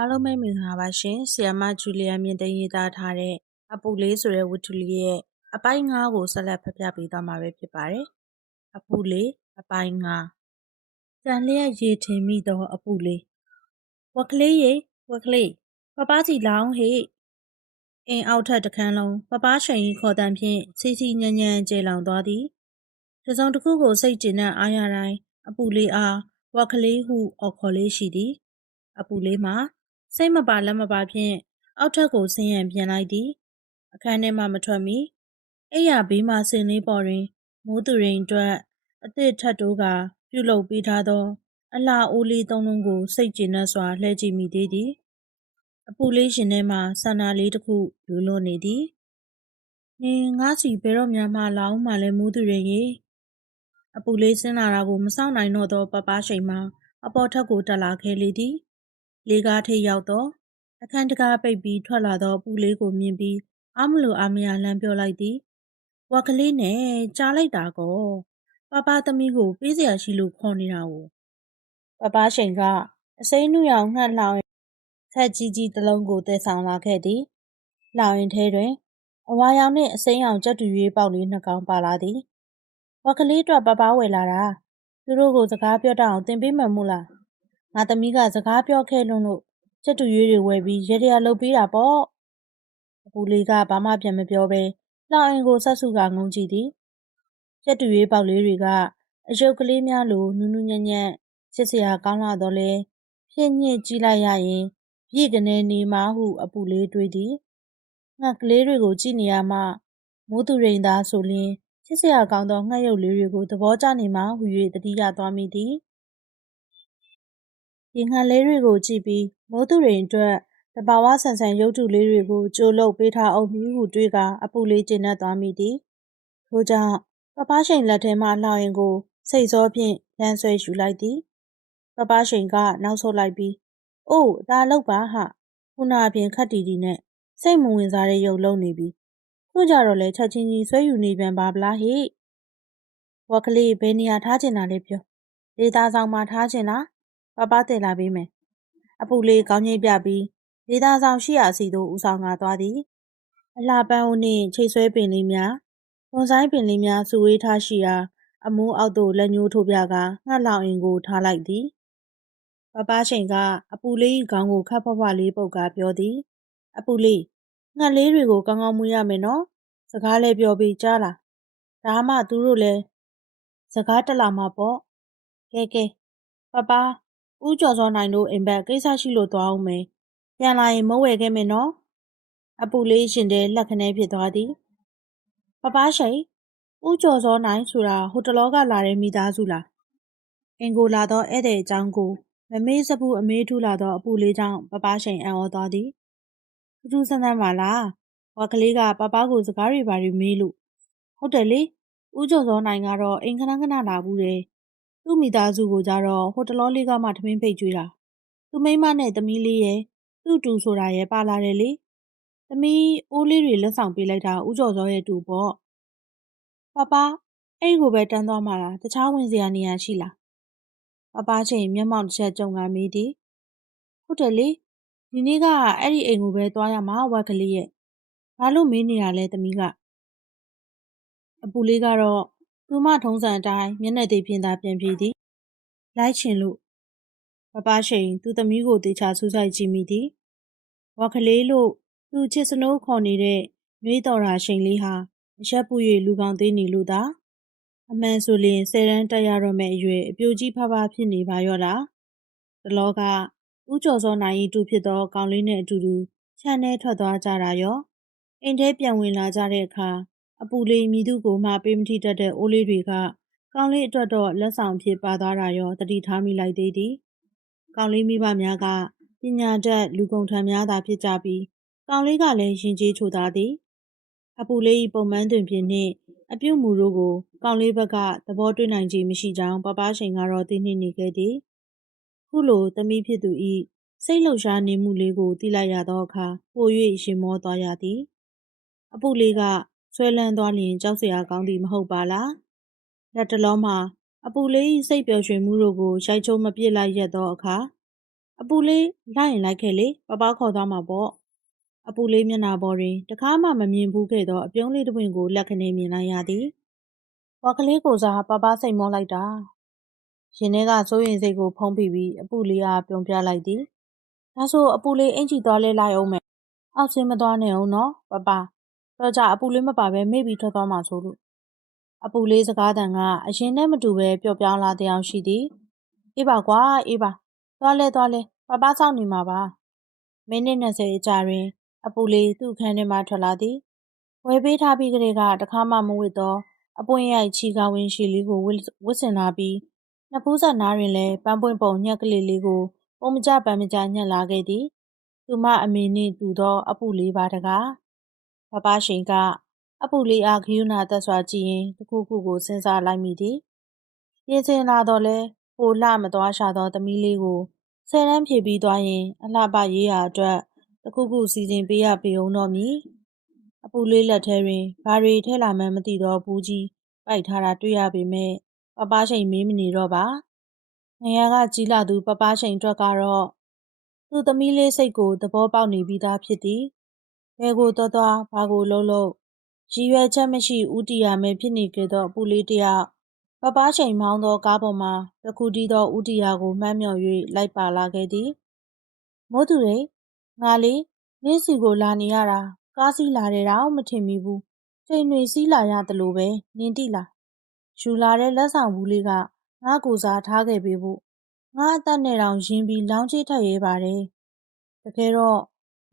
အားလုံးပဲမင်္ဂလာပါရှင်။ဆီယမဂျူလီယာမြင့်သိန်းရေးသားထားတဲ့အပူလေးဆိုတဲ့ဝတ္ထုလေးရဲ့အပိုင်း၅ကိုဆက်လက်ဖတ်ပြပေးသွားမှာပဲဖြစ်ပါတယ်။အပူလေးအပိုင်း၅တန်လျက်ရေထင်မိသောအပူလေးဝက်ကလေးရေဝက်ကလေးပပစီလောင်းဟေ့အင်းအောက်ထက်တခန်းလုံးပပချိန်ခေါ်တန်ဖြင့်စီစီညံ့ညံ့ကျေလောင်သွားသည်။တစုံတစ်ခုကိုစိတ်ကျဉ်တဲ့အားရတိုင်းအပူလေးအားဝက်ကလေးဟုအော်ခေါ်လေးရှိသည်။အပူလေးမှာ စိတ်မပါလက်မပါဖြင့်အောက်ထက်ကိုဆင်းရန်ပြန်လိုက်သည်အခန်းထဲမှမထွက်မီအိယာဘေးမှဆင်လေးပေါ်တွင်မိုးသူရိန်အတွက်အသစ်ထပ်တိုးကပြုလုပ်ပေးထားသော အလှအိုးလေးသုံးလုံးကိုစိတ်ကျဉ်နှံ့စွာလှည့်ကြည့်မိသေးသည်အပူလေးရှင်ထဲမှဆန္ဒလေးတစ်ခုလူလွန်နေသည်နင်ငါစီဘယ်တော့မှမလာအောင်မှလဲမိုးသူရိန်ရေအပူလေးဆင်းလာတာကိုမဆောင်နိုင်တော့သောပပရှိန်မှာအပေါ်ထက်ကိုတက်လာခဲ့လေသည် လေးကားထိပ်ရောက်တော့အခန်းတကားပိတ်ပြီးထွက်လာသောပူလေးကိုမြင်ပြီးအာမလို့အာမရလမ်းပြောလိုက်သည်ဝါကလေးနဲ့ကြားလိုက်တာကောပပသမီးကိုပေးစရာရှိလို့ခေါ်နေတာကိုပပရှိန်ကအစိမ်းနှူရောင်ငှက်လောင်ခက်ကြီးကြီးတစ်လုံးကိုတည်ဆောင်လာခဲ့သည်လောင်ရင်ထဲတွင်အဝါရောင်နှင့်အစိမ်းရောင်ကြက်တူရွေးပေါက်လေးနှစ်ကောင်ပါလာသည်ဝါကလေးအတွက်ပပဝယ်လာတာသူတို့ကိုစကားပြောတတ်အောင်သင်ပေးမှမို့လား ငါသမီးကစကားပြောခဲ့လွန်းလို့ချက်တူရွေးတွေဝယ်ပြီးရေတရာလုပ်ပေးတာပေါ့အပူလေးကဘာမှပြန်မပြောဘဲလှောင်အိမ်ကိုဆက်စုကငုံကြည့်သည်ချက်တူရွေးပေါက်လေးတွေကအယုတ်ကလေးများလိုနူးနူးညံ့ညံ့ချစ်စရာကောင်းလာတော့လေဖြင့်ညစ်ကြည့်လိုက်ရရင်ပြည့်ကနေနေမှဟု အပူလေးတွေးသည်ငှက်ကလေးတွေကိုကြည့်နေရမှမိုးသူရိန်သားဆိုလျင်ချစ်စရာကောင်းသောငှက်ရုပ်လေးတွေကိုသဘောကျနေမှဟူ၍တတိယသွားမိသည် ရေငှက်လေးတွေကိုကြည့်ပြီးမိုးသူရိန်အတွက်တဘာဝဆန်ဆန်ရုပ်တုလေးတွေကိုကြိုလုပ်ပေးထားအောင်မည်ဟုတွေးကအပူလေးကျဉ်တ်သွားမိသည်ထို့ကြောင့်ပပရှိန်လက်ထဲမှလှောင်ရင်ကို စိတ်စောဖြင့်လမ်းဆွဲယူလိုက်သည်ပပရှိန်ကနောက်ဆုတ်လိုက်ပြီးအိုးဒါလောက်ပါဟခုနအပြင်ခတ်တီတီနဲ့စိတ်မဝင်စားတဲ့ရုပ်လုံးနေပြီခုကြတော့လေချက်ချင်းကြီးဆွဲယူနေပြန်ပါဗလားဟိဝက်ကလေးဘယ်နေရာထားချင်တာလဲပြောဒေတာဆောင်မှာထားချင်လား ပပတင်လာပေးမယ်အပူလေးကောင်းကြီးပြပြီးဒေသဆောင်ရှိရာစီသို့ဦးဆောင်ကသွားသည်အလှပန်းဦးနှင့်ချိတ်ဆွဲပင်လေးများဝန်ဆိုင်ပင်လေးများစုဝေးထားရှိရာအမိုးအောက်သို့လက်ညှိုးထိုးပြကငှက်လောင်အင်ကိုထားလိုက်သည်ပပချိန်ကအပူလေးခေါင်းကိုခတ်ဖွားဖွားလေးပုတ်ကပြောသည်အပူလေးငှက်လေးတွေကိုကောင်းကောင်းမွေးရမယ်နော်စကားလည်းပြောပြီးကြားလားဒါမှသူတို့လည်းစကားတက်လာမှာပေါ့ကဲကဲပပ ဦးကျော်စောနိုင်တို့အိမ်ဘက်ကိစ္စရှိလို့သွားအောင်မယ်။ပြန်လာရင်မဝယ်ခဲ့မယ်နော်။အပူလေးရှင်တဲ့လက်ခနဲဖြစ်သွားသည်။ပပရှိန်ဦးကျော်စောနိုင်ဆိုတာဟိုတလောကလာတဲ့မိသားစုလား။အင်ကိုလာတော့ဧည့်သည်အကြောင်းကိုမမေးစဘူးအမေးထူလာတော့အပူလေးကြောင့်ပပရှိန်အံ့ဩသွားသည်။ထူးထူးဆန်းဆန်းပါလား။ဝါကလေးကပပကိုစကားတွေပါတွေမေးလို့ဟုတ်တယ်လေဦးကျော်စောနိုင်ကတော့အိမ်ခဏခဏလာဘူးတယ် သူ့မိသားစုကိုကြတော့ဟိုတလောလေးကမှထမင်းဖိတ်ကျွေးတာသူမိမနဲ့သမီးလေးရဲ့သူ့တူဆိုတာရဲ့ပါလာတယ်လေသမီးအိုးလေးတွေလက်ဆောင်ပေးလိုက်တာဥကျော်စောရဲ့တူပေါ့ပပအဲ့ကိုပဲတန်းသွားမှာလားတခြားဝင်စရာနေရာရှိလားပပချင်းမျက်မှောက်တစ်ချက်ကြုံကမေးသည်ဟုတ်တယ်လေဒီနေ့ကအဲ့ဒီအိမ်ကိုပဲသွားရမှာဝက်ကလေးရဲ့ဘာလို့မေးနေတာလဲသမီးကအပူလေးကတော့ သူမထုံးစံအတိုင်းမျက်နှာသေးဖြင့်သာပြန်ပြေးသည်လိုက်ချင်လို့ပပရှိန်သူသမီးကိုတေချာဆူဆိုင်ကြည့်မိသည်ဝါကလေးလို့သူချစ်စနိုးခေါ်နေတဲ့နှွေးတော်ရာရှိန်လေးဟာအရက်ပူ၍လူကောင်းသေးနေလို့သာအမှန်ဆိုရင်ဆယ်ရန်တက်ရတော့မဲ့အရွယ်အပြိုကြီးဖဖဖြစ်နေပါရော့လားတလောကဦးကျော်စောနိုင်ဤတူဖြစ်သောကောင်လေးနဲ့အတူတူခြံထဲထွက်သွားကြတာရောအိမ်ထဲပြန်ဝင်လာကြတဲ့အခါ အပူလေးမြည်သူကိုမှပေးမထိတတ်တဲ့အိုးလေးတွေကကောင်းလေးအတွက်တော့လက်ဆောင်ဖြစ်ပါသွားတာရောတတိထားမိလိုက်သေးသည်ကောင်းလေးမိဘများကပညာတတ်လူကုန်ထံများသာဖြစ်ကြပြီးကောင်းလေးကလည်းရင်ကျေးချိုသားသည်အပူလေးပုံမှန်တွင်ဖြင့်နှင့်အပြုတ်မူတို့ကိုကောင်းလေးဘက်ကသဘောတွေ့နိုင်ခြင်းမရှိကြောင်းပပရှိန်ကတော့သိနှိနေခဲ့သည်ခုလိုသမီးဖြစ်သူဤစိတ်လှုပ်ရှားနေမှုလေးကိုသိလိုက်ရသောအခါပို၍ရှင်မောသွားရသည်အပူလေးက ဆွဲလန်းသွားလျင်ကြောက်စရာကောင်းသည်မဟုတ်ပါလားလက်တလုံးမှာအပူလေးစိတ်ပျော်ရွှင်မှုတို့ကိုရိုက်ချုံမပြစ်လိုက်ရသောအခါအပူလေးလိုက်ရင်လိုက်ခဲ့လေပပခေါ်သွားမှာပေါ့အပူလေးမျက်နှာပေါ်တွင်တခါမှမမြင်ဘူးခဲ့သောအပြုံးလေးတစ်ပွင့်ကိုလက်ခဏမြင်လိုက်ရသည်ဝါကလေးကိုစားပပစိတ်မောလိုက်တာရင်ထဲကစိုးရင်စိတ်ကိုဖုံးဖိပြီးအပူလေးအားပြုံပြလိုက်သည်ဒါဆိုအပူလေးအင်ချီသွားလဲလိုက်အောင်မယ်အောက်ဆင်းမသွားနဲ့အောင်နော်ပပ တော့ကြအပူလေးမပါပဲမေ့ပြီးထွက်သွားမှာဆိုလို့အပူလေးစကားတန်ကအရင်နဲ့မတူပဲပျော့ပြောင်းလာတဲ့အောင်ရှိသည်အေးပါကွာအေးပါသွားလဲသွားလဲပပစောင့်နေမှာပါမိနစ်20အကြာတွင် အပူလေးသူ့ခန်းထဲမှထွက်လာသည်ဝယ်ပေးထားပြီးကလေးကတခါမှမဝစ်တော့အပွင့်ရိုက်ချီကာဝင်ရှီလေးကိုဝစ်စင်လာပြီးနှစ်ဖူးဆက်နားတွင်လည်းပန်းပွင့်ပုံညက်ကလေးလေးကိုပုံမကြပန်းမကြညက်လာခဲ့သည် သူမအမေနှင့်တူသော အပူလေးပါတကား ပပရှိန်ကအပူလေးအားဂယုဏသက်စွာကြည့်ရင်တခုခုကိုစဉ်းစားလိုက်မိသည်ပြင်ဆင်လာတော့လဲပိုလှမသွားရှာသောသမီးလေးကိုဆယ်တန်းဖြည့်ပြီးသွားရင် အလှပရေးရာအတွက်တခုခုစီစဉ်ပေးရပေအောင်တော့မည်အပူလေးလက်ထဲတွင်ဘာတွေထဲလာမှန်းမသိသောဘူးကြီးပိုက်ထားတာတွေ့ရပေမဲ့ပပရှိန်မေးမနေတော့ပါငရကကြီးလာသူပပရှိန်အတွက်ကတော့သူ့သမီးလေးစိတ်ကိုသဘောပေါက်နေပြီးသားဖြစ်သည် ဘဲကိုတော်တော်ဘာကိုလုံးလုံးရည်ရွယ်ချက်မရှိဦးတည်ရမယ်ဖြစ်နေကြသောအပူလေးတယောက်ပပချိန်မောင်းသောကားပေါ်မှာတခုတည်းသောဦးတည်ရာကိုမှန်းမြော်၍လိုက်ပါလာခဲ့သည်မိုးသူရိငါလေးနင်းစီကိုလာနေရတာကားစီးလာတဲ့တော့မထင်မိဘူးချိန်တွေစီးလာရတယ်လို့ပဲနင်းတိလားယူလာတဲ့လက်ဆောင်ဘူးလေးကငါကိုစားထားခဲ့ပေးဖို့ငါအသက်နဲ့တောင်ရင်းပြီးလောင်းချထက်ရဲပါတယ်တကယ်တော့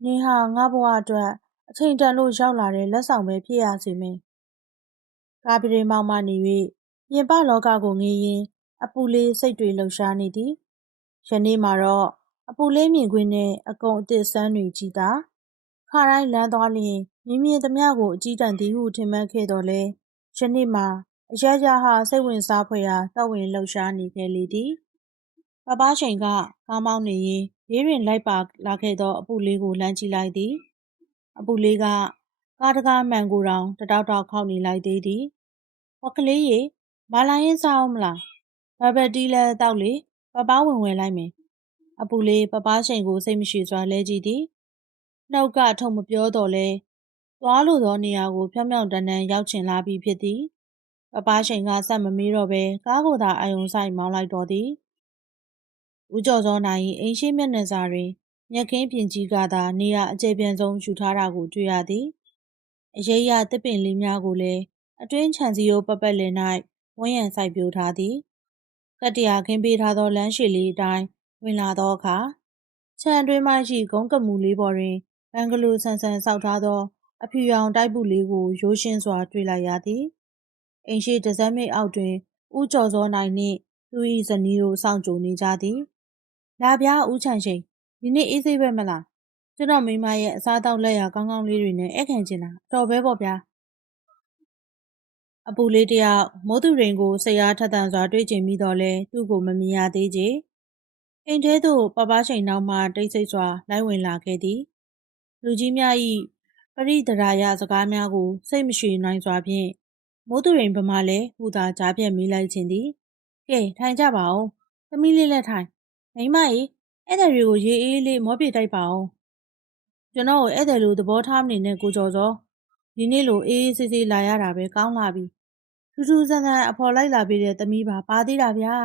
နင်းဟာ ငါဘဝအတွက် အချိန်တန်လို့ ရောက်လာတဲ့ လက်ဆောင်ပဲ ဖြစ်ရစေမယ်ကားပြေမောင်မနေ၍ပြင်ပလောကကိုငေးရင်အပူလေး စိတ်တွေလှုပ်ရှားနေသည် ယနေ့မှာတော့ အပူလေးမြင်ခွင်းနဲ့ အကုံအသစ်ဆန်းတွေကြီးတာခါတိုင်းလမ်းသွားလျင် မြင်မြင်သမျှကို အကြီးတန်းသည်ဟု ထင်မှတ်ခဲ့တော်လဲယနေ့မှာ အရရဟာ စိတ်ဝင်စားဖွယ်ရာတောက်ဝင်လှုပ်ရှားနေခဲ့လေသည်ပပချိန်က ကားမောင်းနေရင် ဘေးတွင်လိုက်ပါလာခဲ့သော အပူလေးကိုလှမ်းကြည့်လိုက်သည်အပူလေးကကားတကားမှန်ကိုတောင်တတောက်တောက်ခောက်နေလိုက်သေးသည်ဟောကလေးရေမာလာရင်စားအောင်မလားဘဘတီးလဲတောက်လေပပဝင်ဝင်လိုက်မယ်အပူလေးပပချိန်ကိုစိတ်မရှိစွာလဲကြည့်သည်နှုတ်ကထုံမပြောတော့လဲသွားလိုသောနေရာကိုဖြောင်းဖြောင်းတန်းတန်းရောက်ချင်လာပြီဖြစ်သည်ပပချိန်ကစက်မမေးတော့ပဲကားကိုသာအယုံဆိုင်မောင်းလိုက်တော့သည် ဦးကျော်စောနိုင်အိမ်ရှိမျက်နှာစာတွင်မြက်ခင်းပြင်ကြီးကသာနေရာအကျယ်ပြန့်ဆုံးယူထားတာကိုတွေ့ရသည်အရေးရတစ်ပင်လေးများကိုလည်းအတွင်းခြံစည်းရိုးပတ်ပတ်လည်၌ဝန်းရံစိုက်ပျိုးထားသည်ကတ္တရာခင်းပေးထားသောလမ်းရှည်လေးအတိုင်းဝင်လာသောအခါခြံအတွင်းမှရှိဂုံးကမူလေးပေါ်တွင်ဘန်ဂလိုဆန်ဆန်ဆောက်ထားသော အဖြူရောင်တိုက်ပုလေးကိုရိုးရှင်းစွာတွေ့လိုက်ရသည်အိမ်ရှိတစက်မိတ်အောက်တွင်ဦးကျော်စောနိုင်နှင့်သူ၏ဇနီးတို့စောင့်ကြိုနေကြသည် လာဗျာဦးချန်ရှိန်ဒီနေ့အေးစိပဲမလားကျွန်တော်မိမရဲ့အစားတောက်လက်ရကောင်းကောင်းလေးတွေနဲ့ဧကန်ချင်တာအတော်ပဲပေါ့ဗျာအပူလေးတယောက်မိုးသူရင်ကိုစိတ်အားထက်သန်စွာတွေးကျင်ပြီးတော့လဲသူ့ကိုမမြင်ရသေးကြအိမ်ထဲသို့ပပချိန်နောက်မှတိတ်ဆိတ်စွာလိုက်ဝင်လာခဲ့သည်လူကြီးများ၏ပရိဒရာယစကားများကိုစိတ်မရှိနိုင်စွာဖြင့်မိုးသူရင်ဗမာလဲဟူသာကြားပြတ်မိလိုက်ခြင်းသည်ကဲထိုင်ကြပါဦးသမီးလေးလက်ထိုင် မိမကြီးဧည့်သည်တွေကိုရေအေးလေးမောပြေတိုက်ပါအောင်ကျွန်တော်ကိုဧည့်သည်လိုသဘောထားမနေနဲ့ကိုကျော်စောဒီနေ့လိုအေးအေးဆေးဆေးလာရတာပဲကောင်းလာပြီထူးထူးဆန်းဆန်းအဖော်လိုက်လာပြီးတဲ့သမီးပါပါသေးတာဗျာ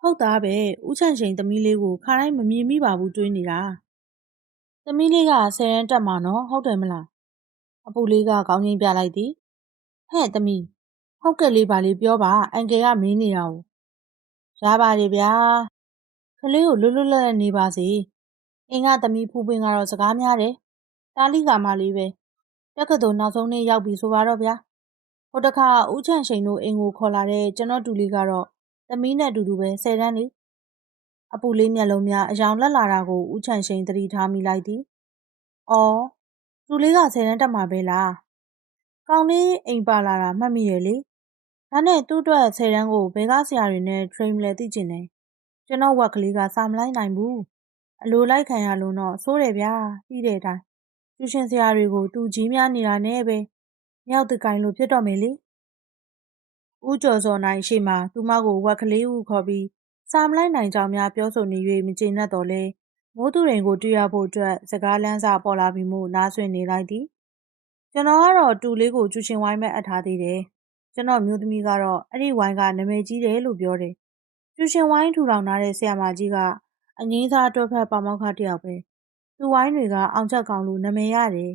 ဟုတ်သားပဲဥချန်ချိန်သမီးလေးကိုခါတိုင်းမမြင်မိပါဘူးတွေးနေတာသမီးလေးကဆယ်ရန်တက်မှာနော်ဟုတ်တယ်မလားအပူလေးကခေါင်းချင်းပြလိုက်သည်ဟဲ့သမီးဟုတ်ကဲ့လေးပါလေးပြောပါအန်ကယ်ကမင်းနေတာကို ရပါတယ်ဗျာကလေးကိုလွတ်လွတ်လပ်လပ်နေပါစေအင်းကသမီးဖူးပင်ကတော့စကားများတယ်တာလိကာမလေးပဲတက္ကသိုလ်နောက်ဆုံးနေ့ရောက်ပြီဆိုပါတော့ဗျာဟိုတခါဦးချန်ရှိန်တို့အိမ်ကိုခေါ်လာတဲ့ကျွန်တော်တူလေးကတော့သမီးနဲ့အတူတူပဲဆယ်တန်းလေးအပူလေးမျက်လုံးများအယောင်လက်လာတာကိုဦးချန်ရှိန်သတိထားမိလိုက်သည်အော်သူလေးကဆယ်တန်းတက်မှာပဲလားကောင်းလေးအိမ်ပါလာတာမှတ်မိတယ်လေ ဒါနဲ့သူ့အတွက်ဆယ်တန်းကိုဘဲကားဆရာတွေနဲ့ train လဲသိကျင်တယ်ကျွန်တော်ဝက်ကလေးကစာမလိုက်နိုင်ဘူးအလိုလိုက်ခံရလို့တော့စိုးတယ်ဗျာပြီးတဲ့အတိုင်းကျူရှင်ဆရာတွေကိုသူကြီးများနေတာနဲ့ပဲမြောက်တကိုင်လို့ဖြစ်တော့မယ်လေဦးကျော်စောနိုင်ရှိမှသူမကိုဝက်ကလေးဦးခေါ်ပြီးဆစာမလိုက်နိုင်ကြောင်းများပြောဆိုနေ၍မကျေနပ်တော်လဲမိုးသူရိန်ကိုတွေ့ရဖို့အတွက်စကားလမ်းစာပေါ်လာပြီးမှနားဆွင့်နေလိုက်သည်ကျွန်တော်ကတော့တူလေးကိုကျူရှင်ဝိုင်းမဲ့အပ်ထားသေးတယ် ကျွန်တော်မျိုးသမီးကတော့အဲ့ဒီဝိုင်းကနာမည်ကြီးတယ်လို့ပြောတယ်ကျူရှင်ဝိုင်းထူထောင်ထားတဲ့ဆရာမကြီးကအငင်းစားအတွက်ဖက်ပါမောက္ခတယောက်ပဲသူဝိုင်းတွေကအောင်ချက်ကောင်လို့နာမည်ရတယ်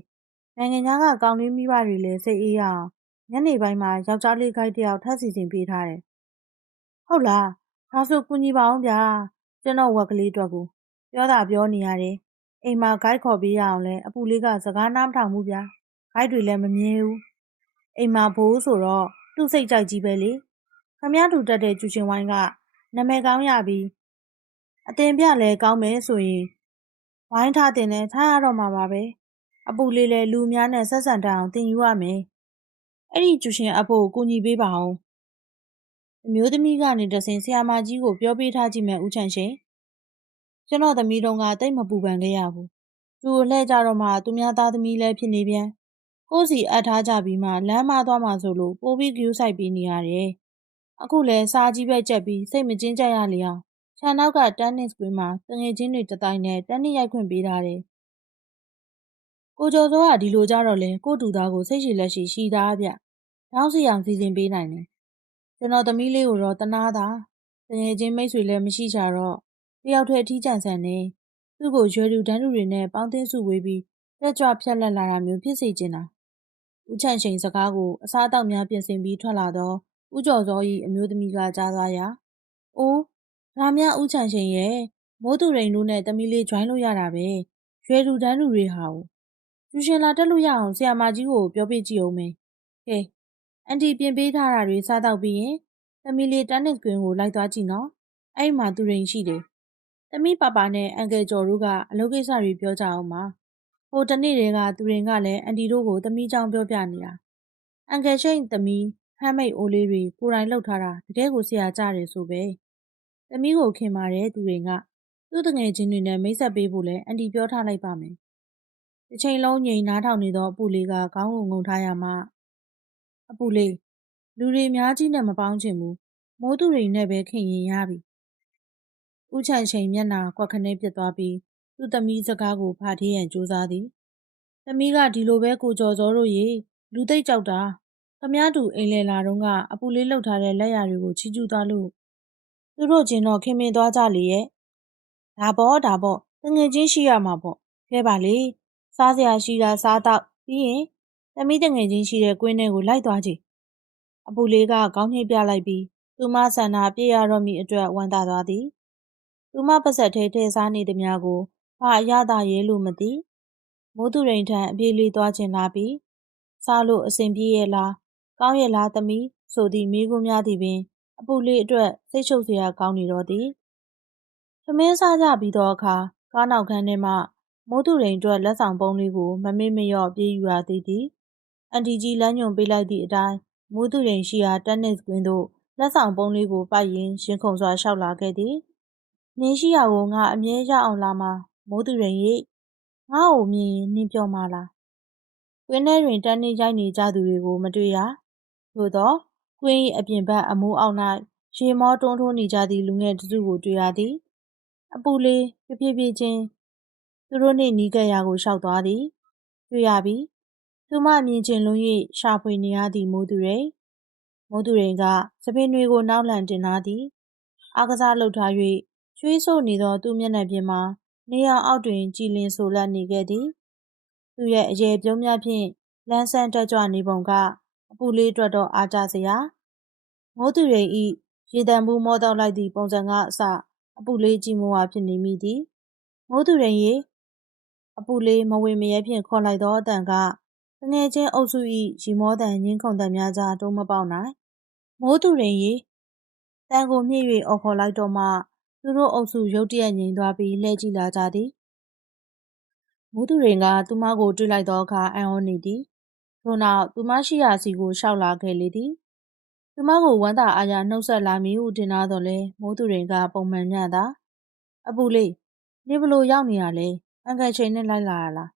နိုင်ငံသားကကောင်းလေးမိဘတွေလည်းစိတ်အေးရအောင်ညနေပိုင်းမှာယောက်ျားလေးခိုက်တယောက်ထပ်စီစဉ်ပေးထားတယ်ဟုတ်လားဒါဆိုကူညီပါအောင်ဗျာကျွန်တော်ဝက်ကလေးအတွက်ကိုပြောတာပြောနေရတယ်အိမ်မှာဂိုက်ခေါ်ပေးရအောင်လဲအပူလေးကစကားနားမထောင်ဘူးဗျာဂိုက်တွေလည်းမမြဲဘူးအိမ်မှာဘိုးဆိုတော့ သူ့စိတ်ကြိုက်ကြီးပဲလေခမည်းတူတက်တဲ့ကျူရှင်ဝိုင်းကနာမည်ကောင်းရပြီးအတင်ပြလဲကောင်းမယ်ဆိုရင်ဝိုင်းထားတင်လဲထားရတော့မှာပါပဲအပူလေးလဲလူများနဲ့ဆက်ဆံတတ်အောင်တင်ယူရမယ်အဲ့ဒီကျူရှင်အဖို့ကိုညီပေးပါအောင်အမျိုးသမီးကနေတဆင်ဆရာမကြီးကိုပြောပေးထားကြည့်မယ်ဦးချန်ရှင်ကျွန်တော်သမီးတုန်းကတိတ်မပူပန်ခဲ့ရဘူးသူ့လှဲ့ကြတော့မှသူများသားသမီးလည်းဖြစ်နေပြန် ကိုစီအပ်ထားကြပြီးမှလမ်းမသွားမှဆိုလို့ပိုပြီးဂယူးဆိုင်ပြီးနေရတယ်အခုလဲစားကြီးပဲကြက်ပြီးစိတ်မကျဉ်ကြရလေအောင်ခြံနောက်ကတန်းနစ်ကွင်းမှာတငယ်ချင်းတွေတတိုင်းနဲ့တန်းနစ်ရိုက်ခွင့်ပေးထားတယ်ကိုကျော်စောကဒီလိုကြတော့လေကိုတူသားကိုစိတ်ရှိလက်ရှိရှိသားဗျ။တောင်းစီအောင်စီစဉ်ပေးနိုင်တယ်။ကျွန်တော်သမီးလေးကိုတော့တနာတာတငယ်ချင်းမိတ်ဆွေလည်းမရှိကြတော့တယောက်တည်းအထီးကျန်ဆန်နေသူ့ကိုရွယ်သူတန်းသူတွေနဲ့ပေါင်းသင်းစုဝေးပြီးတက်ကြွဖြက်လက်လာတာမျိုးဖြစ်စေချင်တာ။ ဦးချန်ချိန်စကားကိုအစားအသောက်များပြင်ဆင်ပြီးထွက်လာတော့ဦးကျော်စော၏အမျိုးသမီးကကြားသွားရာ။အိုးဒါများဦးချန်ချိန်ရဲ့မိုးသူရိန်တို့နဲ့သမီးလေး join လို့ရတာပဲ။ရွယ်သူတန်းသူတွေဟာကျူရှင်လာတက်လို့ရအောင်ဆရာမကြီးကိုပြောပြကြည့်အောင်မယ်။ကဲအန်တီပြင်ပေးထားတာတွေစားတော့ပြီးရင်သမီးလေးတန်းနစ်ကွင်းကိုလိုက်သွားကြည့်နော်။အဲ့မှာသူရင်ရှိတယ်။သမီးပါပါနဲ့အန်ကယ်ကျော်တို့ကအလုပ်ကိစ္စတွေပြောကြအောင်ပါ။ ဟိုတနေ့တည်းကသူရင်ကလည်းအန်တီတို့ကိုသမီးချောင်းပြောပြနေတာ။အန်ကယ်ရှိန်သမီးဟမ်းမိတ်အိုးလေးတွေကိုယ်တိုင်လှုပ်ထားတာတကယ်ကိုဆရာကြတယ်ဆိုပဲ။သမီးကိုခင်ပါတယ်သူရင်ကသူ့တငယ်ချင်းတွေနဲ့မိတ်ဆက်ပေးဖို့လဲအန်တီပြောထားလိုက်ပါမယ်။တစ်ချိန်လုံးငြိမ်နားထောင်နေသောအပူလေးကခေါင်းကိုငုံထားရမှအပူလေးလူတွေများကြီးနဲ့မပေါင်းချင်ဘူးမိုးသူတွေနဲ့ပဲခင်ရင်ရပြီဥချန်ချိန်မျက်နာကွက်ခနဲပြစ်သွားပြီး သူ့သမီးစကားကိုဖာထေးရန်ကြိုးစားသည်သမီးကဒီလိုပဲကိုကျော်စောတို့ရေလူသိပ်ကြောက်တာခမည်းတူအိမ်လေလာတော့ကအပူလေးလှုပ်ထားတဲ့လက်ရာတွေကိုချီကျူးသွားလို့သူတို့ချင်းတော့ခင်မင်သွားကြလေရဲ့ဒါပေါ့ဒါပေါ့တငယ်ချင်းရှိရမှာပေါ့ခဲပါလေစားစရာရှိတာစားတော့ပြီးရင်သမီးတငယ်ချင်းရှိတဲ့ကွင်းထဲကိုလိုက်သွားကြည့်အပူလေးကခေါင်းညှိပြလိုက်ပြီးသူမဆန္ဒပြည့်ရတော့မိအတွက်ဝမ်းသာသွားသည်သူမပါဆက်ထဲထဲစားနေသည်များကို ဘာအရသာရဲလို့မသိမိုးသူရိန်ထံအပြေးလေးသွားခြင်းလာပြီးစားလို့အစဉ်ပြေးရဲ့လားကောင်းရဲ့လားသမီးဆိုသည့်မိကုများသည်ပင် အပူလေးအတွက်စိတ်ချုပ်စရာကောင်းနေတော့သည်သမင်းစားကြပြီးတော့အခါကားနောက်ခန်းထဲမှမိုးသူရိန်အတွက်လက်ဆောင်ပုံးလေးကိုမမေ့မလျော့ပြေးယူရသေးသည်။အန်တီကြီးလမ်းညွှန်ပေးလိုက်သည့်အတိုင်းမိုးသူရိန်ရှိရာတက်နစ်ကွင်းသို့လက်ဆောင်ပုံးလေးကိုပိုက်ရင်းရင်ခုန်စွာလျှောက်လာခဲ့သည်။နင်းရှိရာကိုငါအမြဲရအောင်လာမှာ မိုးသူရိန်ရဲ့ငါ့ကိုမြင်ရင်နင်းပြောမှာလား။ကွင်းထဲတွင်တက်နစ်ရိုက်နေကြသူတွေကိုမတွေ့ရ။သို့သောကွင်း၏အပြင်ဘက်အမိုးအောက်၌ရေမောတွန်းထိုးနေကြသည့်လူငယ်တစုကိုတွေ့ရသည်။အပူလေးဖြည်းဖြည်းချင်းသူတို့နှင့်နီးကပ်ရာကိုလျှောက်သွားသည်တွေ့ရပြီသူမမြင်ချင်လွန်း၍ရှာဖွေနေရသည့်မိုးသူရိန်မိုးသူရိန်ကစပင်တွေကိုနောက်လန်တင်ထားသည်အားကစားလှုပ်ထား၍ရွှေဆို့နေသောသူ့မျက်နှာပြင်မှာ နေအောင်အောက်တွင် ကြည်လင်ဆိုလတ်နေခဲ့သည်သူရဲ့အရေပြုံးများဖြင့်လန်းဆန်းတက်ကြွနေပုံကအပူလေးအတွက်တော့အားကြစရာမိုးသူရိန်ဤရေတံမှုမောတော့လိုက်သည့်ပုံစံကအစအပူလေးကြည်မွားဖြစ်နေမိသည်မိုးသူရိန်ရေအပူလေးမဝင်မရဲဖြင့်ခေါ်လိုက်သောအတန်ကတငယ်ချင်းအုပ်စု၏ရီမောတန်ငင်းခုန်တန်များကြားတုံးမပေါက်နိုင်မိုးသူရင်ရီတန်ကိုမြင့်၍အော်ခေါ်လိုက်တော့မှ သူတို့အုပ်စုရုတ်တရက်ငြိမ်သွားပြီးလှည့်ကြည့်လာကြသည်မိုးသူရင်ကသူမကိုတွေ့လိုက်သောအခါအံ့ဩနေသည်ထို့နောက်သူမရှိရာစီကိုရှောက်လာခဲ့လေသည်သူမကိုဝမ်းသာအားရနှုတ်ဆက်လာမည်ဟုထင်သားတော့လဲမိုးသူရင်ကပုံမှန်ညံ့သာအပူလေးနေဘလို့ရောက်နေရလဲအန်ကယ်ချိန်နဲ့လိုက်လာရလား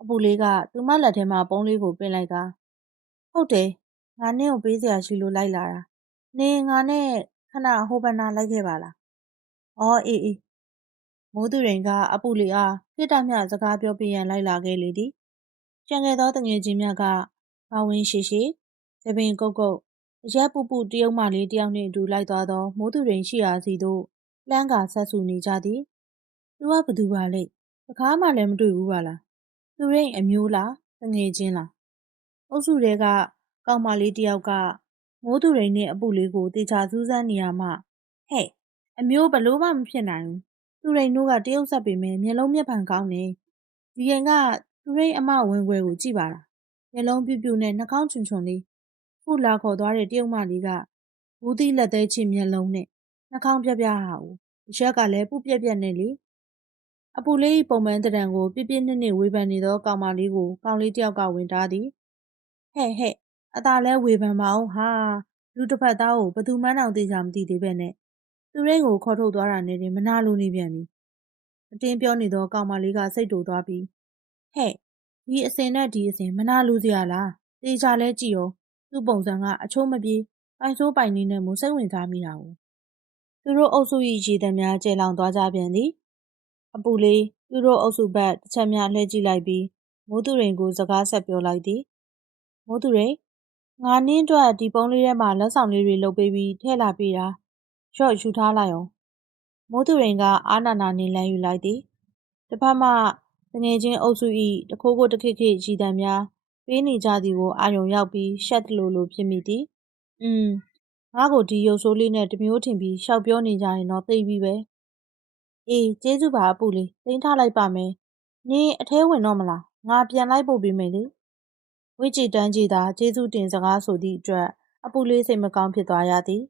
အပူလေးကသူမလက်ထဲမှာပုံးလေးကိုပင်လိုက်ကဟုတ်တယ်ငါနဲ့ကိုပေးစရာရှိလို့လိုက်လာတာနေငါနဲ့ခဏဟိုဘနာလိုက်ခဲ့ပါလား။ အော်အေးအေးမိုးသူရိန်ကအပူလေးအားခိတ္တမျှစကားပြောပြရန်လိုက်လာခဲ့လေသည်။ကျန်ခဲ့သောတငယ်ချင်းများကဘာဝင်းရှိရှိသပင်ကုတ်ကုတ်အရက်ပူပူတရုတ်မလေးတယောက်နှင့်အတူလိုက်သွားသောမိုးသူရိန်ရှိရာစီသို့လှမ်းကာဆက်ဆူနေကြသည်။သူကဘသူပါလိမ့်။အခါမှလည်းမတွေ့ဘူးပါလား။သူရိန်အမျိုးလားတငယ်ချင်းလား။အုပ်စုတဲကကောင်မလေးတယောက်ကမိုးသူရိန်နှင့်အပူလေးကိုတေချာစူးစမ်းနေရမှဟဲ့ အမျိုးဘလို့မှမဖြစ်နိုင်ဘူးသူရိန်တို့ကတရုတ်ဆက်ပေမဲ့မျက်လုံးမျက်ဖန်ကောင်းနေဒီရင်ကသူရိန်အမဝင်ခွဲကိုကြည့်ပါလားမျက်လုံးပြူးပြူးနဲ့နှာခေါင်းချွန်ချွန်လေးခုလာခေါ်သွားတဲ့တရုတ်မလေးကဘူးသီးလက်သေးချင်းမျက်လုံးနဲ့နှာခေါင်းပြပြဟာဦးအရက်ကလည်းပူပြက်ပြက်နဲ့လေအပူလေးပုံမှန်တံကိုပြပြနှစ်နှစ်ဝေဖန်နေသောကောင်မလေးကိုကောင်လေးတယောက်ကဝင်တားသည်ဟဲ့ဟဲ့အသာလဲဝေဖန်ပါအောင်ဟာလူတစ်ဖက်သားကိုဘသူမှန်းအောင်သိကြမသိသေးပဲနဲ့ သူရိန်ကိုခေါ်ထုတ်သွားတာနဲ့တင်မနာလိုနေပြန်ပြီအတင်းပြောနေသောကောင်မလေးကစိတ်တူသွားပြီးဟဲ့ဒီအစင်နဲ့ဒီအစင်မနာလိုစရာလားတေချာလဲကြည့်ရောသူ့ပုံစံကအချိုးမပြေးပိုင်ဆိုးပိုင်နေနဲ့မို့စိတ်ဝင်စားမိတာကိုသူတို့အုပ်စု၏ရည်သည်များကျေလောင်သွားကြပြန်သည်အပူလေးသူတို့အုပ်စုဘက်တစ်ချက်များလှည့်ကြည့်လိုက်ပြီးမိုးသူရိန်ကိုစကားဆက်ပြောလိုက်သည်မိုးသူရိန်ငါနင်းအတွက်ဒီပုံးလေးထဲမှာလက်ဆောင်လေးတွေလုပ်ပေးပြီးထည့်လာပေးတာ ရော့ယူထားလိုက်အောင်မိုးသူရိန်ကအာနာနာနေလမ်းယူလိုက်သည်တစ်ဖက်မှတငယ်ချင်းအုပ်စု၏တခိုးကိုတခိခိရည်တံများပေးနေကြသည်ကိုအာယုံရောက်ပြီးရှက်တလို့လိုဖြစ်မိသည်อืมငါ့ကိုဒီရုပ်ဆိုးလေးနဲ့တမျိုးထင်ပြီးရှောက်ပြောနေကြရင်တော့သိပြီပဲအေးကျေးဇူးပါအပူလေးသိမ်းထားလိုက်ပါမယ်နင်းအထဲဝင်တော့မလားငါပြန်လိုက်ပို့ပေးမယ်လေဝိကြည်တန်းကြည်သာကျေးဇူးတင်စကားဆိုသည့်အတွက်အပူလေးစိတ်မကောင်းဖြစ်သွားရသည်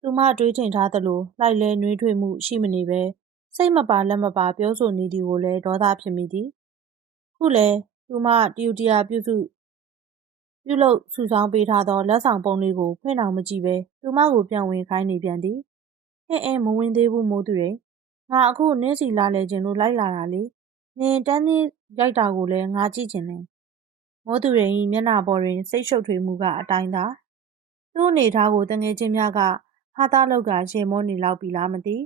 သူမတွေးထင်ထားသလိုလိုက်လဲနှွေးထွေးမှုရှိမနေပဲစိတ်မပါလက်မပါပြောဆိုနေသည်ကိုလည်းဒေါသဖြစ်မိသည်ခုလည်းသူမတယူတရာပြုစုပြုလုပ်စုဆောင်းပေးထားသောလက်ဆောင်ပုံလေးကိုဖွင့်အောင်မကြည့်ပဲသူမကိုပြန်ဝင်ခိုင်းနေပြန်သည်ဟဲ့အဲမဝင်သေးဘူးမိုးသူရယ်ငါအခုနင်းစီလာလေခြင်းလို့လိုက်လာတာလေနင်တန်းသေးရိုက်တာကိုလည်းငါကြည့်ခြင်းနဲ့မိုးသူရယ်၏မျက်နှာပေါ်တွင်စိတ်ရှုပ်ထွေးမှုကအတိုင်းသာသူ့အနေထားကိုတငယ်ချင်းများက ဟာသားလောက်ကရေမောနေလောက်ပြီလားမသိ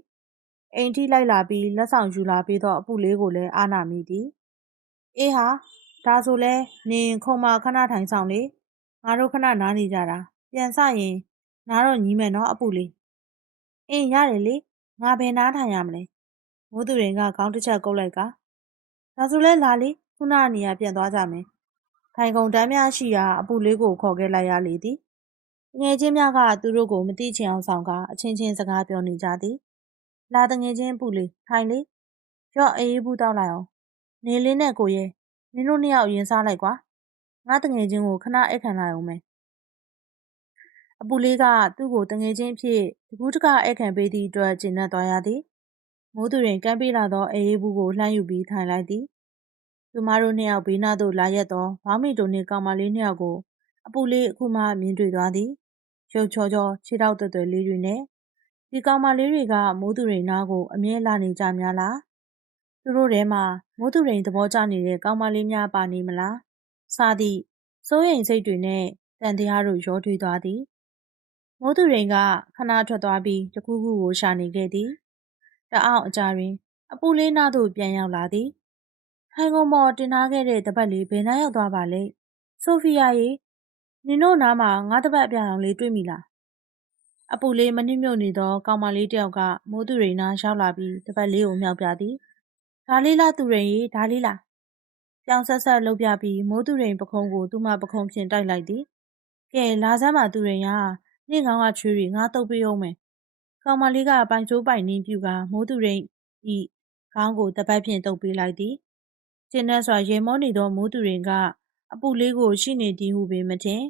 အိမ်ထိလိုက်လာပြီးလက်ဆောင်ယူလာပြီးတော့အပူလေးကိုလည်းအာနာမိသည်အေးဟာဒါဆိုလဲနင်ခုံမခဏထိုင်ဆောင်လေငါတို့ခဏနားနေကြတာပြန်စရင်နားတော့ညီးမယ်နော်အပူလေးအင်းရတယ်လေငါဘယ်နားထိုင်ရမလဲမိုးသူရင်ကခေါင်းတစ်ချက်ကုတ်လိုက်ကဒါဆိုလဲလာလေခုနကနေရပြန်သွားကြမယ်ထိုင်ကုန်တန်းများရှိရာအပူလေးကိုခေါ်ခဲ့လိုက်ရလေသည် ငယ်ချင်းများကသူတို့ကိုမသိချင်အောင်ဆောင်ကအချင်းချင်းစကားပြောနေကြသည်လာတငယ်ချင်းပူလေးထိုင်လေရော့အေးဘူးတောက်လိုက်အောင်နေလေးနဲ့ကိုရဲနင်တို့နှစ်ယောက်ရင်စားလိုက်ကွာငါတငယ်ချင်းကိုခဏအိတ်ခံလိုက်အောင်မယ်အပူလေးကသူ့ကိုတငယ်ချင်းဖြစ်တကူးတကအိတ်ခံပေးသည့်အတွက်ကျဉ်တ်သွားရသည်မိုးသူရင်ကမ်းပေးလာသောအေးဘူးကိုလှမ်းယူပြီးထိုင်လိုက်သည်သူမတို့နှစ်ယောက်ဘေးနားသို့လာရက်သောဘောင်းမီတိုနှင့်ကောင်မလေးနှစ်ယောက်ကိုအပူလေးအခုမှမြင်တွေ့သွားသည် ရုပ်ချောချောခြေထောက်သွဲ့သွဲ့လေးတွေနဲ့ဒီကောင်မလေးတွေကမိုးသူရိန်နားကိုအမြဲလာနေကြများလားသူတို့ထဲမှာမိုးသူရိန်သဘောကျနေတဲ့ကောင်မလေးများပါနေမလားစသည့်စိုးရိမ်စိတ်တွေနဲ့တန်တရားတို့ရောထွေးသွားသည်မိုးသူရိန်ကခဏထွက်သွားပြီးတခုခုကိုရှာနေခဲ့သည်တအောင်အကြတွင် အပူလေးနားသို့ပြန်ရောက်လာသည်ထိုင်ကုန်ပေါ်တင်ထားခဲ့တဲ့တပတ်လေးဘယ်နှရောက်သွားပါလဲဆိုဖီယာရေ နင်တို့နားမှာငါးတပတ်အပြောင်လေးတွေ့မိလားအပူလေးမနှိမ့်မြုပ်နေသောကောင်မလေးတယောက်ကမိုးသူရိန်နာရောက်လာပြီးတပတ်လေးကိုမြောက်ပြသည်ဒါလေးလားသူရိန်ရေဒါလေးလားပြောင်ဆက်ဆက်လှုပ်ပြပြီးမိုးသူရိန်ပခုံးကိုသူ့မပခုံးဖြင့်တိုက်လိုက်သည်ကဲလာစမ်းပါသူရိန်ရနေငောင်းကချွေးတွေငါတုပ်ပေးအောင်မယ်ကောင်မလေးကပိုင်ကျိုးပိုင်နင်းပြူကမိုးသူရိန်ဤခေါင်းကိုတပတ်ဖြင့်တုပ်ပေးလိုက်သည်ကျင်းတဲ့စွာရေမောနေသောမိုးသူရိန်က အပူလေးကိုရှိနေသည်ဟုပင်မထင်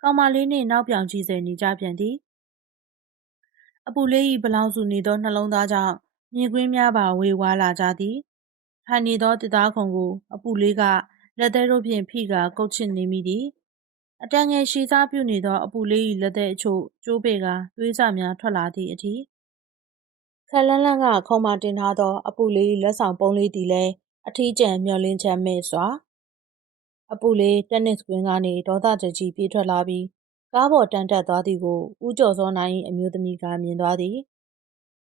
ကောင်မလေးနှင့်နောက်ပြောင်ကြည့်စေနေကြပြန်သည်အပူလေး၏ဘလောင်စုနေသောနှလုံးသားကြောင့်မြင်ကွင်းများပါဝေဝါးလာကြသည်ထိုင်နေသောတစ်သားခုံကို အပူလေးကလက်သေးတို့ဖြင့်ဖိကာကုတ်ချစ်နေမိသည်အတန်ငယ်ရှည်စားပြုနေသောအပူလေး၏လက်သေးအချို့ကျိုးပေကသွေးစများထွက်လာသည့်အထိခက်လန်းလန်းကခုံမတင်ထားသော အပူလေးလက်ဆောင်ပုံးလေးသည်လည်းအထီးကျန်မျောလင်းချက်မဲ့စွာ အပူလေးတက်နစ်ကွင်းကနေဒေါသကြကြီးပြေးထွက်လာပြီးကားပေါ်တန်းတက်သွားသည်ကိုဦးကျော်စောနိုင်၏အမျိုးသမီးကမြင်သွားသည်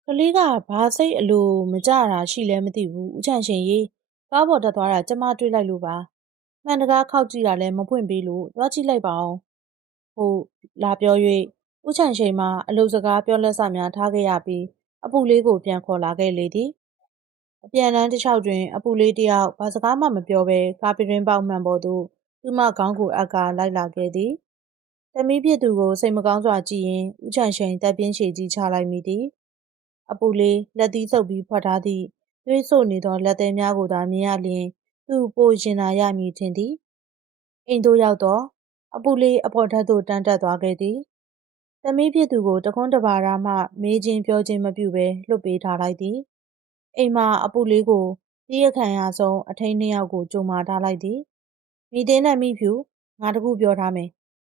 ကလေးကဘာစိတ်အလိုမကြတာရှိလဲမသိဘူးဦးချန်ရှင်ရေကားပေါ်တက်သွားတာကျမတွေ့လိုက်လို့ပါမှန်တကားခောက်ကြည့်တာလည်းမဖွင့်ပေးလို့သွားကြည့်လိုက်ပါအောင်ဟိုလာပြော၍ဦးချန်ရှင်မှအလုစကားပြောလက်စများထားခဲ့ရပြီးအပူလေးကိုပြန်ခေါ်လာခဲ့လေသည် အပြန်လန်းတစ်လျှောက်တွင် အပူလေးတယောက် ဘာစကားမှမပြောဘဲ ကားပြင်းပေါက်မှန်ပေါ်သို့ သူမခေါင်းကိုအပ်ကာ လိုက်လာခဲ့သည်တမီးဖြစ်သူကို စိတ်မကောင်းစွာကြည့်ရင်ဦးချန်ရှင်တပ်ပြင်းရှည်ကြီးချလိုက်မိသည် အပူလေး လက်သီးဆုပ်ပြီး ဖွက်ထားသည့် သွေးဆို့နေသော လက်သေးများကိုသာမြင်ရလျင် သူပိုရင်သာရမည်ထင်သည် အိမ်သို့ရောက်တော့အပူလေး အပေါ်ထက်သို့ တန်းတက်သွားခဲ့သည် သမီးဖြစ်သူကို တခွန်းတပါးမှ မေးခြင်းပြောခြင်းမပြုဘဲ လွတ်ပေးထားလိုက်သည် အိမ်မှာအပူလေးကိုတီးရခံရဆုံးအထိန်နှစ်ယောက်ကိုကြုံမာထားလိုက်သည်မိသေးနဲ့မိဖြူငါတခုပြောထားမယ်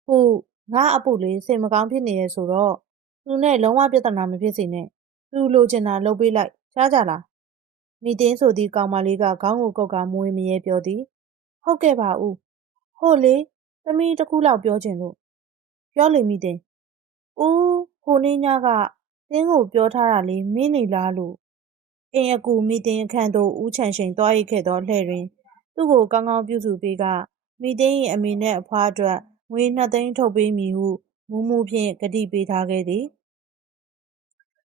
ဟိုငါအပူလေးစိတ်မကောင်းဖြစ်နေရဲ့ဆိုတော့သူနဲ့လုံးဝပြဿနာမဖြစ်စေနဲ့သူလိုချင်တာလုပ်ပေးလိုက်ကြားကြလားမိတင်းဆိုသည့်ကောင်မလေးကခေါင်းကိုကုတ်ကမွေးမရဲပြောသည်ဟုတ်ကဲ့ပါဦးဟိုလေသမီးတစ်ခုလောက်ပြောချင်လို့ပြောလေမိတင်းဦးဟိုနေ့ညကတင်းကိုပြောထားတာလေးမင်းနေလားလို့ အိမ်အကူမိတင်းအခန်းသို့ဦးချန်ချိန်သွားရိတ်ခဲ့သောလှဲ့တွင် သူ့ကိုကောင်းကောင်းပြုစုပေးကမိတင်း၏အမေနှင့်အဖွားအတွက်ငွေနှစ်သိန်းထုတ်ပေးမည်ဟုမူးမူးဖြင့်ကတိပေးထားခဲ့သည်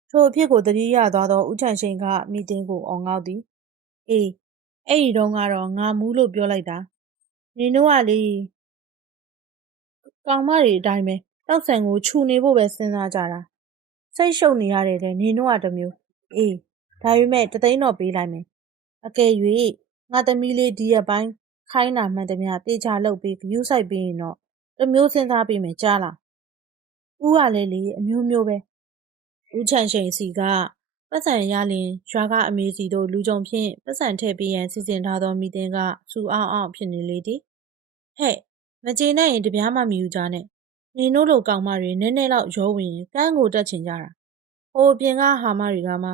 ထိုအဖြစ်ကိုသတိရသွားသောဦးချန်ရှိန်ကမိတင်းကိုအော်ငေါက်သည်အေးအဲ့ဒီတုန်းကတော့ငါမူးလို့ပြောလိုက်တာနင်တို့ကလေကောင်မတွေအတိုင်းပဲတောက်ဆန်ကိုခြူနေဖို့ပဲစဉ်းစားကြတာစိတ်ရှုပ်နေရတယ်တဲ့နင်တို့ကတမျိုးအေး ဒါပေမဲ့တသိန်းတော့ပေးလိုက်မယ်အကယ်၍ငါသမီးလေးဒီရက်ပိုင်းခိုင်းတာမှန်သမျှတေချာလုပ်ပြီးဂယူးဆိုင်ပြီးရင်တော့တမျိုးစဉ်းစားပေးမယ်ကြားလားဦးကလည်းလေအမျိုးမျိုးပဲဦးချန်ရှိန်စီကပတ်စံရလင်ရွာကအမေစီတို့လူကြုံဖြင့်ပတ်စံထည့်ပေးရန်စီစဉ်ထားသောမိသင်းကစူအောင်အောင်ဖြစ်နေလေသည်ဟဲ့မကျေနပ်ရင်တပြားမှမယူကြနဲ့နေတို့လိုကောင်မတွေနည်းနည်းတော့ရောဝင်ရင်ကန်းကိုတက်ချင်ကြတာဟိုအပြင်ကဟာမတွေကမှ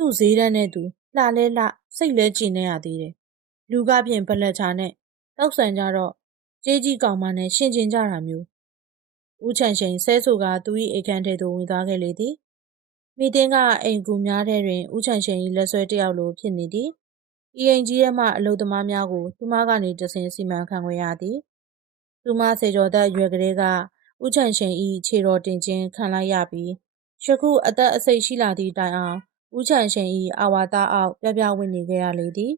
သူ့ဈေးတန်းနဲ့သူလှလဲလှစိတ်လဲကျင်နေရသေးတယ်လူကပြင်ပလက်ချာနဲ့တောက်ဆန်ကြတော့ကြေးကြီးကောင်မနဲ့ရှင်ကျင်ကြတာမျိုးဦးချန်ရှိန်ဆဲဆူကသူ၏အိတ်ခမ်းထဲသို့ဝင်သွားခဲ့လေသည်မိတင်းကအိမ်ကူများထဲတွင်ဦးချန်ရှိန်၏လက်ဆွဲတစ်ယောက်လိုဖြစ်နေသည်ဤအိမ်ကြီးရဲ့မှအလုသမားများကိုသူမကနေတဆင်စီမံခန့်ခွဲရသည်သူမစေကျော်သက်ရွယ်ကလေးကဦးချန်ရှိန်၏ခြေတော်တင်ခြင်းခံလိုက်ရပြီးယခုအသက်အစိတ်ရှိလာသည့်တိုင်အောင် ဦးချန်ရှိန်၏အာဝါဒအောက်ပြပြဝင့်နေခဲ့ရလေသည်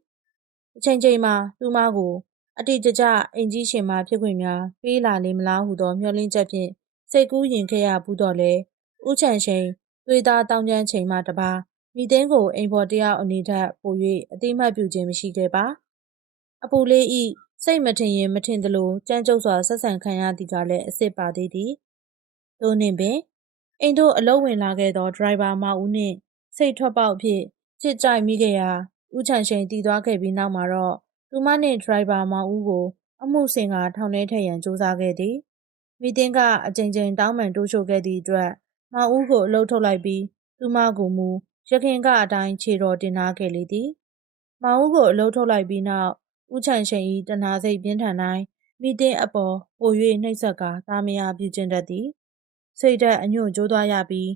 အချိန်ချိန်မှာသူမကိုအတိတ်ကြအိမ်ကြီးရှင်မဖြစ်ခွင့်များပေးလာလေမလားဟုသောမျှော်လင့်ချက်ဖြင့်စိတ်ကူးရင်ခဲ့ရဘူးတော့လေဥချန်ချိန်သွေးသားတောင်းကျမ်းချိန်မှတပါမိသိန်းကိုအိမ်ပေါ်တယောက်အနေထက်ပို၍အတိမတ်ပြုခြင်းမရှိခဲ့ပါအပူလေးဤစိတ်မထင်ရင်မထင်သလိုကြမ်းကြုတ်စွာဆက်ဆံခံရသည်ကလည်းအစ်စ်ပါသေးသည်သို့နှင့်ပင်အိမ်တို့အလုံးဝင်လာခဲ့သောဒရိုင်ဘာမောင်ဦးနှင့် စိတ်ထွက်ပေါက်ဖြစ်ချစ်ကြိုက်မိခဲ့ရာဦးချန်ရှိန်တည်သွားခဲ့ပြီးနောက်မှာတော့သူမနှင့်ဒရိုင်ဘာမောင်ဦးကိုအမှုစင်ကထောင်ထဲထည့်ရန်စူးစမ်းခဲ့သည်မိတင်းကအကြိမ်ကြိမ်တောင်းပန်တိုးချိုခဲ့သည့်အတွက်မောင်ဦးကိုအလုထုတ်လိုက်ပြီးသူမကိုမူရခင်ကအတိုင်းခြေတော်တင်ထားခဲ့လေသည်မောင်ဦးကိုအလုထုတ်လိုက်ပြီးနောက်ဦးချန်ရှိန်၏တနာစိတ်ပြင်းထန်တိုင်းမိတင်းအပေါ်ပို၍နှိပ်စက်ကသားမယားပြုကျင့်တတ်သည်စိတ်ဓာတ်အညွန့်ကျိုးသွားရပြီး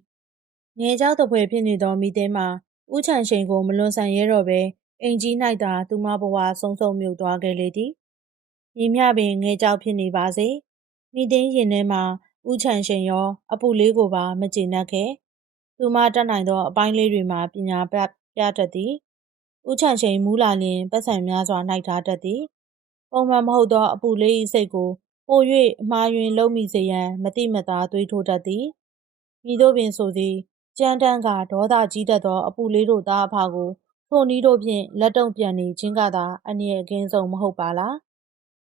ငယ်ကြောက်တပွဲဖြစ်နေသောမိတင်းမှာဦးချန်ရှိန်ကိုမလွန်ဆန်ရဲတော့ပဲအိမ်ကြီး၌သာသူမဘဝဆုံးဆုံးမြုပ်သွားခဲ့လေသည်။ညီမျှပင်ငဲကြောက်ဖြစ်နေပါစေ။မိသိန်းရင်ထဲမှာဥချန်ရှင်ရော အပူလေးကိုပါမကျေနပ်ခဲ့။သူမတတ်နိုင်သောအပိုင်းလေးတွေမှာပညာပြပြတတ်သည်။ဥချန်ရှင်မူးလာလျင်ပတ်စံများစွာနှိုက်ထားတတ်သည်။ပုံမှန်မဟုတ်သောအပူလေး၏စိတ်ကိုပို၍အမှားယွင်းလုံးမိစေရန်မတိမသားသွေးထိုးတတ်သည်။မိတို့ပင်ဆိုသည် ကြမ်းတမ်းကဒေါသကြီးတတ်သောအပူလေးတို့သားအဖကိုထိုနည်းတို့ဖြင့်လက်တုံ့ပြန်နေခြင်းကသာအနည်းအကင်းဆုံးမဟုတ်ပါလား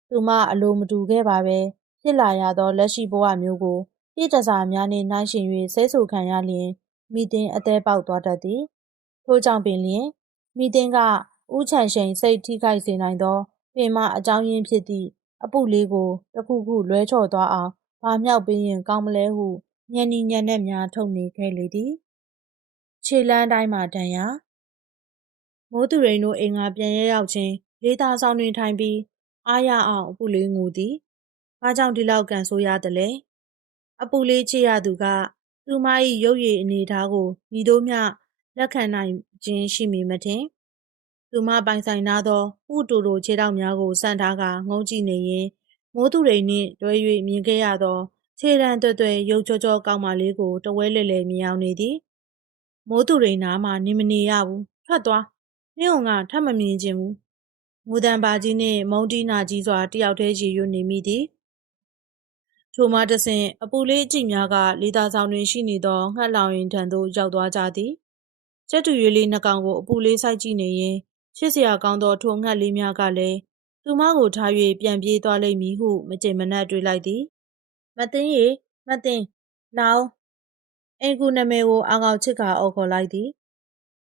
သူမအလိုမတူခဲ့ပါပဲဖြစ်လာရသောလက်ရှိဘဝမျိုးကိုပြည့်တစားများနှင့်နှိုင်းယှဉ်၍ဆဲဆူခံရလျင်မိတင်အသေးပေါက်သွားတတ်သည်ထို့ကြောင့်ပင်လျင်မိတင်ကဥချန်ရှိန်စိတ်ထိခိုက်စေနိုင်သောပင်မအကြောင်းရင်းဖြစ်သည့်အပုလေးကိုတခုခုလွဲချော်သွားအောင်ဘာမြောက်ပေးရင်ကောင်းမလဲဟု ညံ့ညညံ့နဲ့များထုတ်နေခဲ့လေသည်ခြေလန်းတိုင်းမှာတန်ရာမိုးသူရိန်တို့အိမ်ကပြန်ရဲရောက်ချင်းလေးသားဆောင်တွင်ထိုင်ပြီးအားရအောင်အပူလေးငိုသည်။ဘာကြောင့်ဒီလောက်ကန်ဆိုးရသလဲ။အပူလေးချစ်ရသူကသူမ၏ရုပ်ရည်အနေအထားကိုဤသို့မျှလက်ခံနိုင်ခြင်းရှိမည်မထင်သူမပိုင်ဆိုင်ထားသောဥတူတူခြေထောက်များကိုစန့်ထားကငုံကြည့်နေရင်မိုးသူရိန်နှင့်တွဲ၍မြင်ခဲ့ရသော ခြေတံတွဲ့တွဲရုပ်ချောချောကောင်းမလေးကိုတဝဲလဲလဲမြင်အောင်နေသည်မိုးသူရိန်နားမှနေမနေရဘူးထွက်သွားနှင်းုံကထပ်မမြင်ခြင်းဘူးမူတန်ပါကြီးနှင့်မုံတီနာကြီးစွာတယောက်တည်းရည်ရွနေမိသည်ထိုမှတဆင့်အပူလေးအကြည့်များကလေသာဆောင်တွင်ရှိနေသောငှက်လောင်ရင်ထံသို့ရောက်သွားကြသည်ကျက်တူရွေးလေးနှကောင်ကိုအပူလေးစိုက်ကြည့်နေရင်ချစ်စရာကောင်းသောထိုငှက်လေးများကလည်းသူမကိုထား၍ပြန်ပြေးသွားလိမ့်မည်ဟုမကြင်မနှက်တွေးလိုက်သည် မသိန်းရေမသိန်းလောင်အင်ကူနာမည်ကိုအာကောင်ချစ်ကအော်ခေါ်လိုက်သည်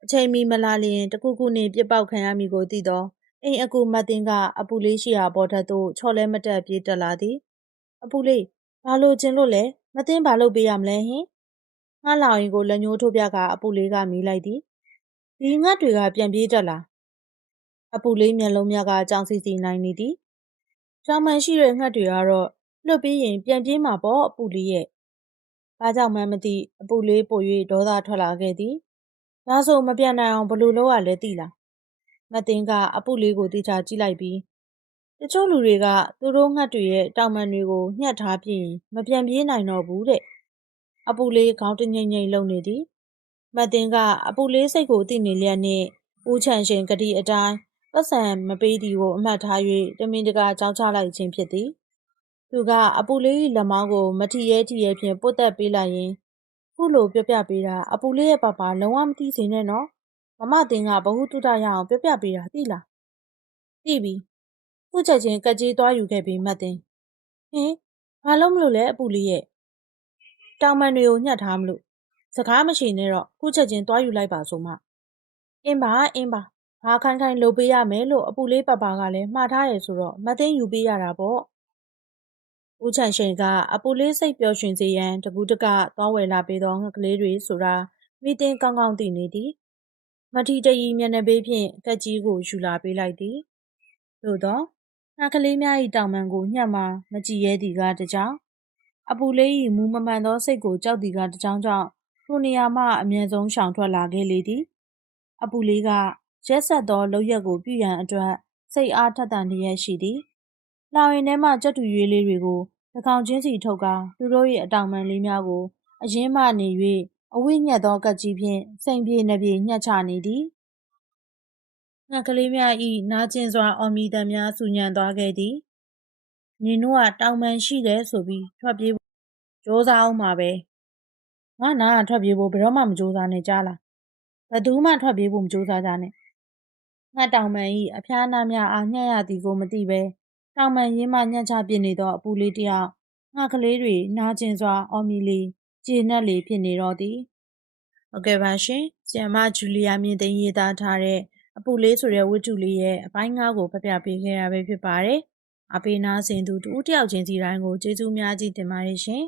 အချိန်မီမလာလျင်တခုခုနှင့်ပြစ်ပေါက်ခံရမည်ကိုသိသောအိမ်အကူမသိန်းကအပူလေးရှိရာပေါ်ထက်သို့ချော်လဲမတက်ပြေးတက်လာသည်အပူလေးဘာလို့ကျင်လို့လဲမသိန်းဘာလို့ပေးရမလဲဟင်ငှလောင်ရင်ကိုလက်ညှိုးထိုးပြကအပူလေးကမီးလိုက်သည်ဒီငှက်တွေကပြန်ပြေးတက်လာအပူလေးမျက်လုံးများကကြောင်စီစီနိုင်နေသည်ကြောင်မှန်ရှိတဲ့ငှက်တွေကတော့ လွတ်ပြီးရင်ပြန်ပြေးမှာပေါ့အပူလေးရဲ့ဘာကြောင့်မှမသိအပူလေးပို၍ဒေါသထွက်လာခဲ့သည်ဒါဆိုမပြန်နိုင်အောင်ဘလို့လုပ်ရလဲသိလားမသိန်းကအပူလေးကိုတေချာကြည့်လိုက်ပြီးတချို့လူတွေကသူတို့ငှက်တွေရဲ့တောင်ပန်တွေကိုညှက်ထားပြီးမပြန်ပြေးနိုင်တော့ဘူးတဲ့အပူလေးခေါင်းတငိမ့်ငိမ့်လုံနေသည်မသိန်းကအပူလေးစိတ်ကိုသိနေလျက်နှင့်ဦးချန်ရှင်ကတိအတိုင်းပတ်စံမပေးသည်ကိုအမှတ်ထား၍တမင်တကာကြောင်းချလိုက်ခြင်းဖြစ်သည် သူကအပူလေး၏လက်မောင်းကို မထီရဲထီရဲဖြင့်ပုတ်သက်ပေးလိုက်ရင်ခုလိုပြောပြပေးတာအပူလေးရဲ့ပပလုံးဝမသိစေနဲ့နော်မမတင်ကဘဟုတုတရအောင်ပြောပြပေးတာသိလားသိပြီခုချက်ချင်းကကြေးသွားယူခဲ့ပြီးမတ်တင်ဟင်ဘာလို့မလို့လဲအပူလေးရဲ့တောင်မန်တွေကိုညှက်ထားမလို့စကားမရှိနဲ့တော့ခုချက်ချင်းသွားယူလိုက်ပါဆိုမှအင်းပါအင်းပါဘာခိုင်းခိုင်းလုပ်ပေးရမယ်လို့အပူလေးပပကလည်းမှားထားရဆိုတော့မသိယူပေးရတာပေါ့ ဦးချန်ရှင်ကအပူလေးစိတ်ပျော်ရွှင်စေရန်တကူးတကသွားဝယ်လာပေးသောငှက်ကလေးတွေဆိုတာမိတင်ကောင်းကောင်းသိနေသည်မထီတရီမျက်နှာပေးဖြင့်ကက်ကြီးကိုယူလာပေးလိုက်သည်သို့သောငှက်ကလေးများ၏တောင်ပန်ကိုညှက်မှမကြည့်ရဲသည်ကတကြောင်အပူလေး၏မူမမှန်သောစိတ်ကိုကြောက်သည်ကတကြောင်ကြောင့်ထိုနေရာမှအမြဲဆုံးရှောင်ထွက်လာခဲ့လေသည် အပူလေးကရက်ဆက်သောလောက်ရက်ကိုပြုရန်အတွက်စိတ်အားထက်သန်လျက်ရှိသည်။လောင်ရင်ထဲမှကြက်တူရွေးလေးတွေကိုတကော င်ချင်းစီထုတ်ကာသူတို့၏အတောင်ပံလေးများကို အရင်မှနေ၍အဝိညက်သောကက်ကြီးဖြင့်စိန်ပြေနှပြေညှက်ချနေသည်။ငှက်ကလေးများ၏နာကျင်စွာအော်မီတံများဆူညံသွားခဲ့သည်။နင်တို့ကတောင်ပံရှိတယ်ဆိုပြီးထွက်ပြေးကြိုးစားအောင်ပါပဲ။ငါနာကထွက်ပြေးဖို့ဘယ်တော့မှမကြိုးစားနဲ့ကြားလား။ဘယ်သူမှထွက်ပြေးဖို့မကြိုးစားကြနဲ့ငှက်တောင်ပံ၏အဖျားနာများအားညှက်ရသည်ကိုမသိဘဲ တောင်ပံရင်းမှညှက်ချပစ်နေသောအပူလေးတယောက်ငှက်ကလေးတွေနာကျင်စွာအော်မီလီကျေနပ်လေဖြစ်နေတော့သည်ဟုတ်ကဲ့ပါရှင်ဆီယမဂျူလီယာမြင့်သိန်းရေးသားထားတဲ့အပူလေးဆိုတဲ့ဝတ္ထုလေးရဲ့အပိုင်းငါးကိုဖပြပေးခဲ့ရပဲဖြစ်ပါတယ်အပေးနာစင်သူတူတယောက်ချင်းစီတိုင်းကိုကျေးဇူးများကြီးတင်ပါတယ်ရှင်